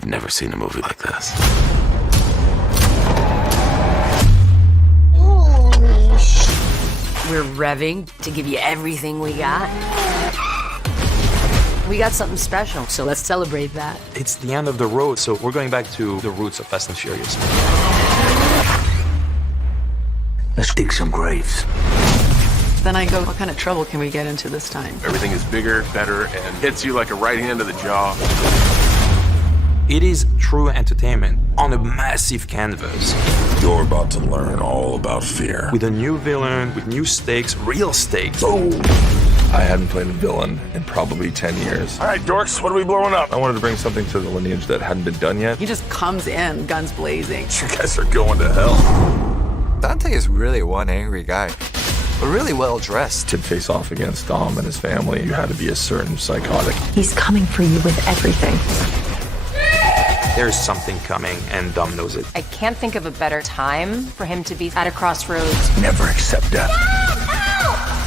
I've never seen a movie like this. We're revving to give you everything we got. We got something special, so let's celebrate that. It's the end of the road, so we're going back to the roots of Fast and Furious. Let's dig some graves. Then I go, what kind of trouble can we get into this time? Everything is bigger, better, and hits you like a right hand to the jaw. It is true entertainment on a massive canvas. You're about to learn all about fear. With a new villain, with new stakes, real stakes. Oh! I hadn't played a villain in probably 10 years. All right, dorks, what are we blowing up? I wanted to bring something to the lineage that hadn't been done yet. He just comes in, guns blazing. You guys are going to hell. Dante is really one angry guy, but really well dressed. To face off against Dom and his family, you had to be a certain psychotic. He's coming for you with everything. There's something coming, and Dom knows it. I can't think of a better time for him to be at a crossroads. Never accept death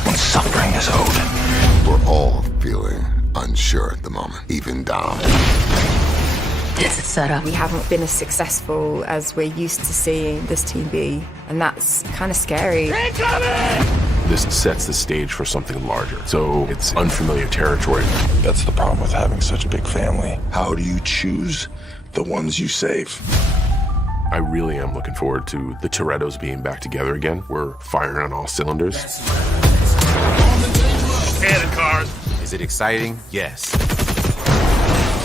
when suffering is owed. We're all feeling unsure at the moment, even Dom. It's a setup. We haven't been as successful as we're used to seeing this team be, and that's kind of scary. This sets the stage for something larger, so it's unfamiliar territory. That's the problem with having such a big family. How do you choose the ones you save? I really am looking forward to the Torettos being back together again. We're firing on all cylinders. Cannon cars. Is it exciting? Yes.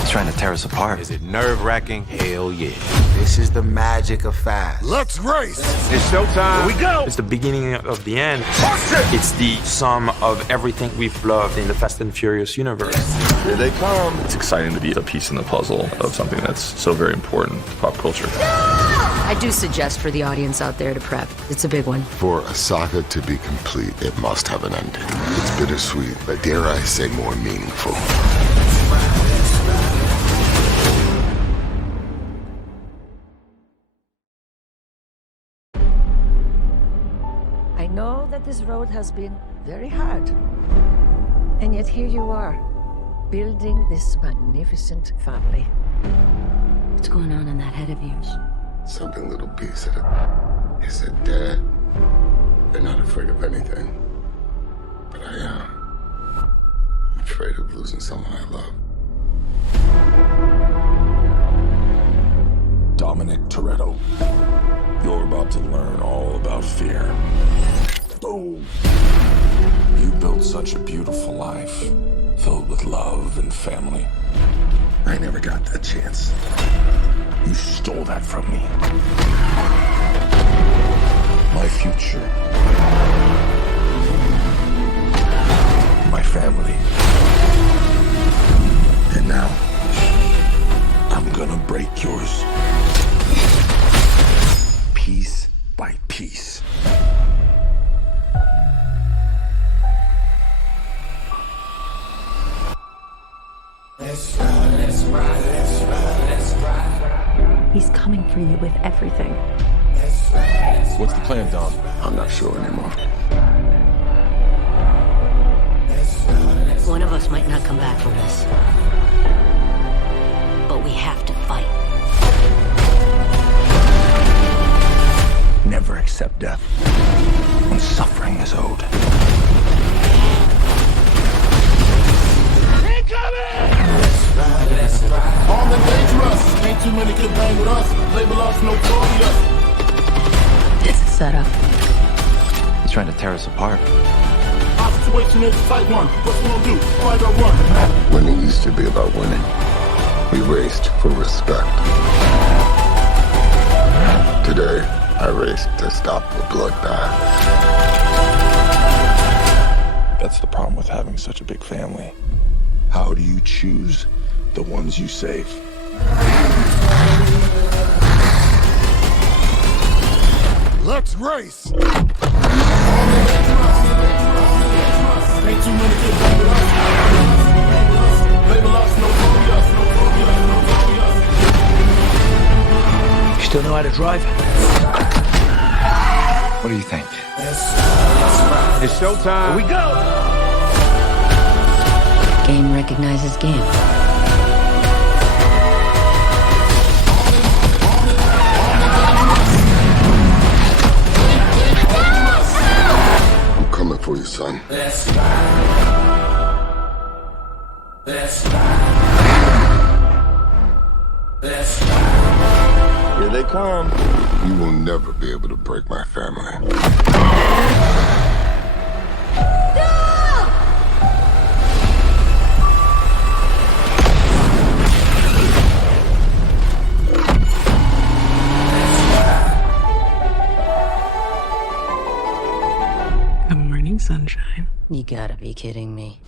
It's trying to tear us apart. Is it nerve-wracking? Hell yeah. This is the magic of fast. Let's race! It's showtime. Here we go. It's the beginning of the end. It's the sum of everything we've loved in the Fast and Furious universe. Here they come. It's exciting to be a piece in the puzzle of something that's so very important to pop culture. I do suggest for the audience out there to prep. It's a big one. For a saga to be complete, it must have an ending. It's bittersweet, but dare I say more meaningful. I know that this road has been very hard. And yet here you are, building this magnificent family. What's going on in that head of yours? Something little piece of it. He said, Dad, you're not afraid of anything. But I am. I'm afraid of losing someone I love. Dominic Toretto, you're about to learn all about fear. Oh! You built such a beautiful life, filled with love and family. I never got that chance. You stole that from me. My future. My family. And now, I'm gonna break yours. Piece by piece. He's coming for you with everything. What's the plan, Dom? I'm not sure anymore. One of us might not come back from this. But we have to fight. Never accept death when suffering is owed. Armed and dangerous. Ain't too many can bang with us. Label us notorious. It's a setup. He's trying to tear us apart. Our situation is a tight one. What's we gonna do? Fight or run? Winning used to be about winning. We raced for respect. Today, I raced to stop a bloodbath. That's the problem with having such a big family. How do you choose the ones you save? Let's race! You still know how to drive? What do you think? It's showtime. Here we go! Game recognizes game. for you, son. Here they come. You will never be able to break my family. Good morning, sunshine. You gotta be kidding me.